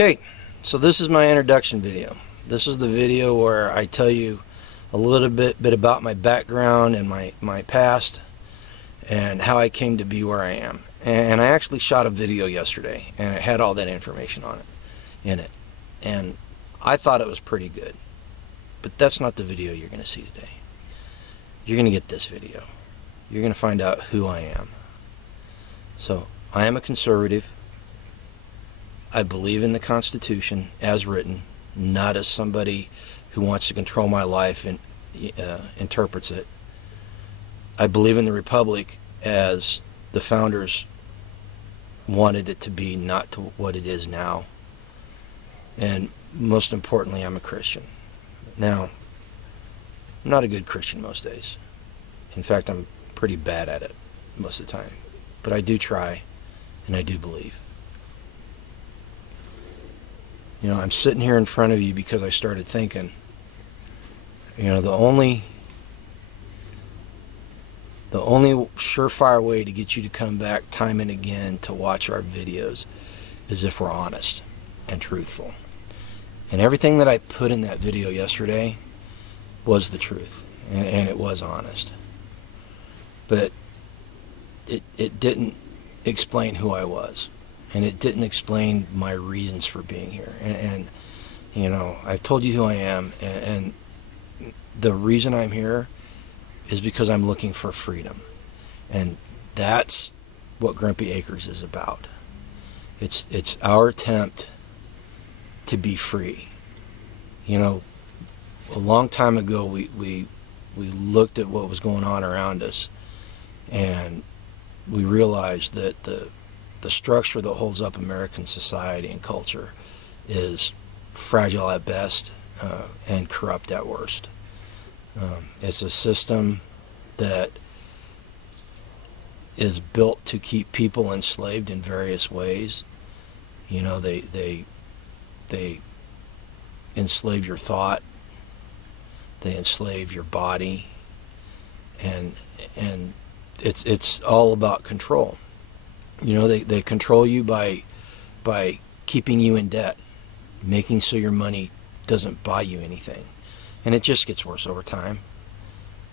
Okay, so this is my introduction video. This is the video where I tell you a little bit about my background and my past and how I came to be where I am. And I actually shot a video yesterday and it had all that information on it, in it. And I thought it was pretty good. But that's not the video you're going to see today. You're going to get this video. You're going to find out who I am. So, I am a conservative. I believe in the Constitution as written, not as somebody who wants to control my life and interprets it. I believe in the Republic as the founders wanted it to be, not to what it is now. And most importantly, I'm a Christian. Now, I'm not a good Christian most days. In fact, I'm pretty bad at it most of the time. But I do try, and I do believe. You know, I'm sitting here in front of you because I started thinking, you know, the only surefire way to get you to come back time and again to watch our videos is if we're honest and truthful. And everything that I put in that video yesterday was the truth, and it was honest. But it didn't explain who I was. And it didn't explain my reasons for being here. And you know, I've told you who I am, and the reason I'm here is because I'm looking for freedom. And that's what Grumpy Acres is about. It's our attempt to be free. You know, a long time ago we looked at what was going on around us, and we realized that the structure that holds up American society and culture is fragile at best and corrupt at worst. It's a system that is built to keep people enslaved in various ways. You know, they enslave your thought, they enslave your body, and it's all about control. You know, they control you by keeping you in debt, making so your money doesn't buy you anything. And it just gets worse over time.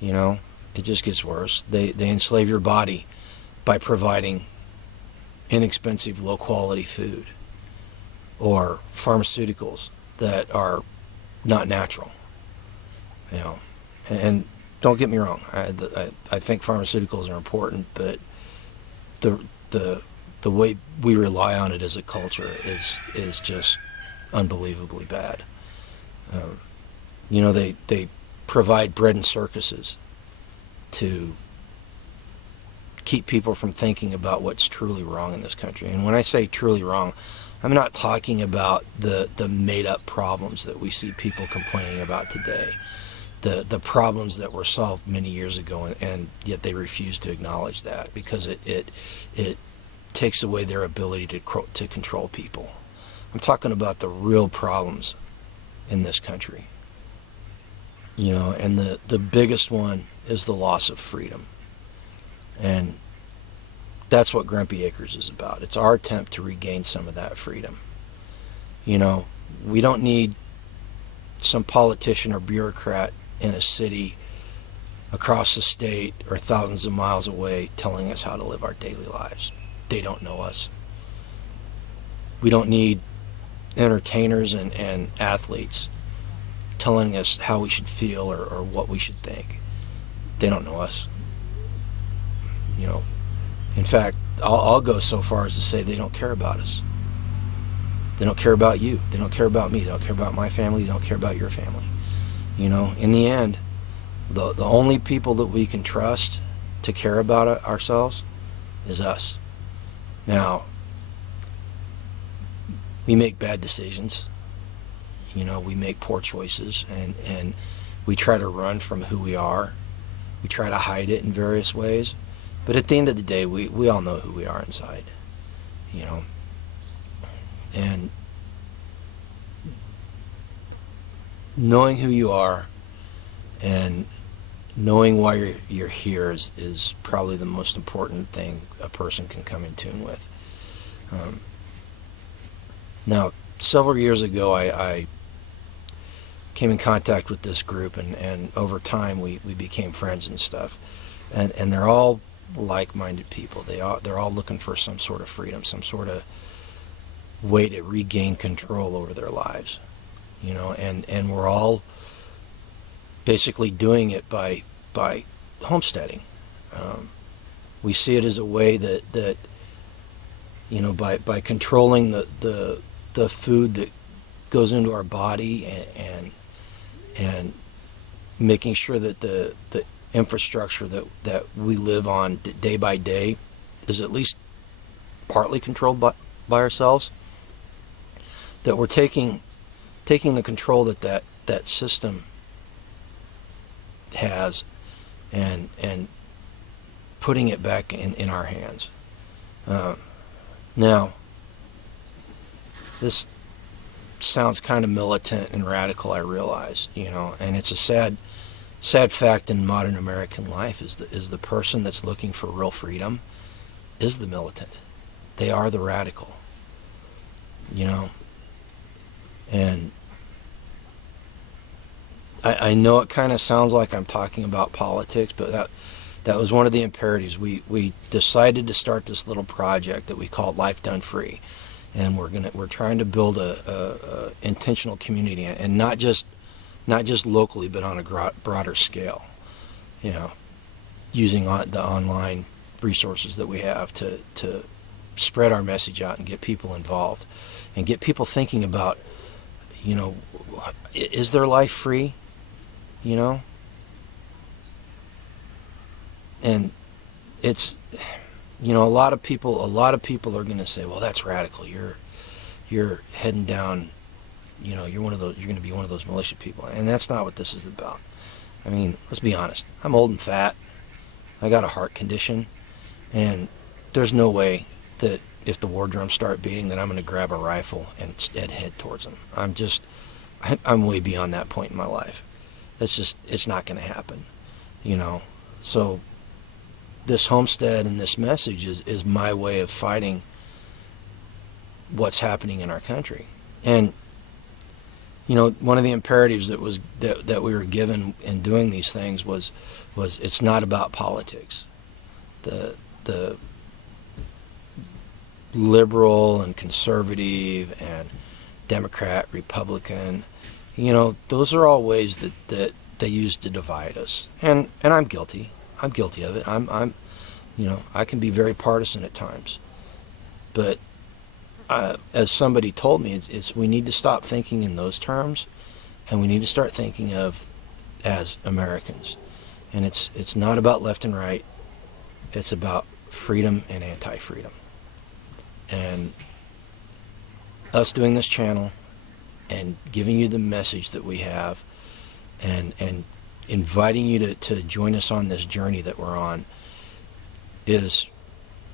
You know, it just gets worse. They enslave your body by providing inexpensive, low-quality food or pharmaceuticals that are not natural. You know, and don't get me wrong, I think pharmaceuticals are important, but the way we rely on it as a culture is just unbelievably bad. You know, they provide bread and circuses to keep people from thinking about what's truly wrong in this country. And when I say truly wrong, I'm not talking about the made-up problems that we see people complaining about today. The problems that were solved many years ago, and yet they refuse to acknowledge that because it takes away their ability to control people. I'm talking about the real problems in this country. You know, and the biggest one is the loss of freedom. And that's what Grumpy Acres is about. It's our attempt to regain some of that freedom. You know, we don't need some politician or bureaucrat in a city across the state or thousands of miles away telling us how to live our daily lives. They don't know us. We don't need entertainers and athletes telling us how we should feel or what we should think. They don't know us. You know, in fact, I'll go so far as to say they don't care about us. They don't care about you. They don't care about me. They don't care about my family. They don't care about your family. You know, in the end, the only people that we can trust to care about ourselves is us. Now, we make bad decisions. You know, we make poor choices, and we try to run from who we are. We try to hide it in various ways. But at the end of the day, we all know who we are inside. You know, and knowing who you are and knowing why you're here is probably the most important thing a person can come in tune with. Now, several years ago, I came in contact with this group, and over time we became friends and stuff. And they're all like-minded people. They're all looking for some sort of freedom, some sort of way to regain control over their lives, you know. And we're all basically doing it by homesteading. We see it as a way that you know, by controlling the food that goes into our body, and making sure that the infrastructure that we live on day by day is at least partly controlled by ourselves, that we're taking the control that system has, and putting it back in our hands. Now, this sounds kind of militant and radical, I realize, you know, and it's a sad fact in modern American life is the person that's looking for real freedom is the militant. They are the radical, you know. And I know it kind of sounds like I'm talking about politics, but that was one of the imperatives. We decided to start this little project that we called Life Done Free, and we're trying to build a intentional community, and not just locally, but on a broader scale, you know, using the online resources that we have to spread our message out and get people involved, and get people thinking about, you know, is their life free, you know? And it's, you know, a lot of people are going to say, well, that's radical. You're heading down, you know, you're going to be one of those militia people. And that's not what this is about. I mean, let's be honest. I'm old and fat. I got a heart condition, and there's no way that if the war drums start beating, that I'm going to grab a rifle and head towards them. I'm way beyond that point in my life. It's not going to happen, you know. So this homestead and this message is my way of fighting what's happening in our country. And, you know, one of the imperatives that we were given in doing these things was it's not about politics. The liberal and conservative and Democrat, Republican, you know, those are all ways that they use to divide us. And I'm guilty. I'm guilty of it. I'm you know, I can be very partisan at times. But as somebody told me, it's we need to stop thinking in those terms, and we need to start thinking of as Americans. And it's not about left and right. It's about freedom and anti-freedom. And us doing this channel and giving you the message that we have, and inviting you to join us on this journey that we're on, is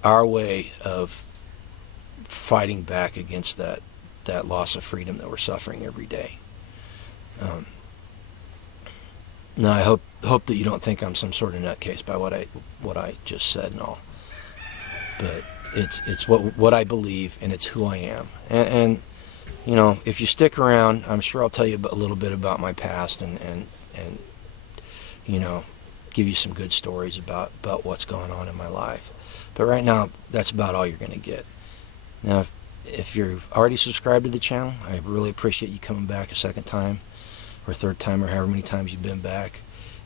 our way of fighting back against that loss of freedom that we're suffering every day. Now, I hope that you don't think I'm some sort of nutcase by what I just said and all, but it's what I believe, and it's who I am. And you know, if you stick around, I'm sure I'll tell you a little bit about my past, and you know, give you some good stories about what's going on in my life. But right now, that's about all you're going to get. Now, if you're already subscribed to the channel, I really appreciate you coming back a second time, or third time, or however many times you've been back.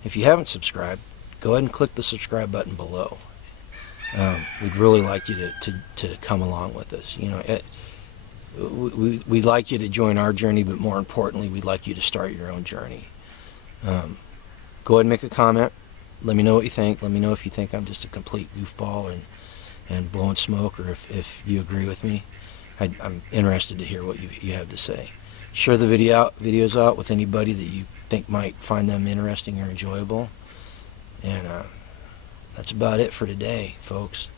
If you haven't subscribed, go ahead and click the subscribe button below. We'd really like you to come along with us. You know, we'd like you to join our journey, but more importantly, we'd like you to start your own journey. Go ahead and make a comment. Let me know what you think. Let me know if you think I'm just a complete goofball and blowing smoke, or if you agree with me. I'm interested to hear what you have to say. Share the videos out with anybody that you think might find them interesting or enjoyable. And that's about it for today, folks.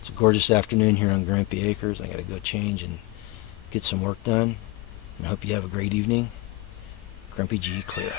It's a gorgeous afternoon here on Grumpy Acres. I got to go change and get some work done. And I hope you have a great evening. Grumpy G clear.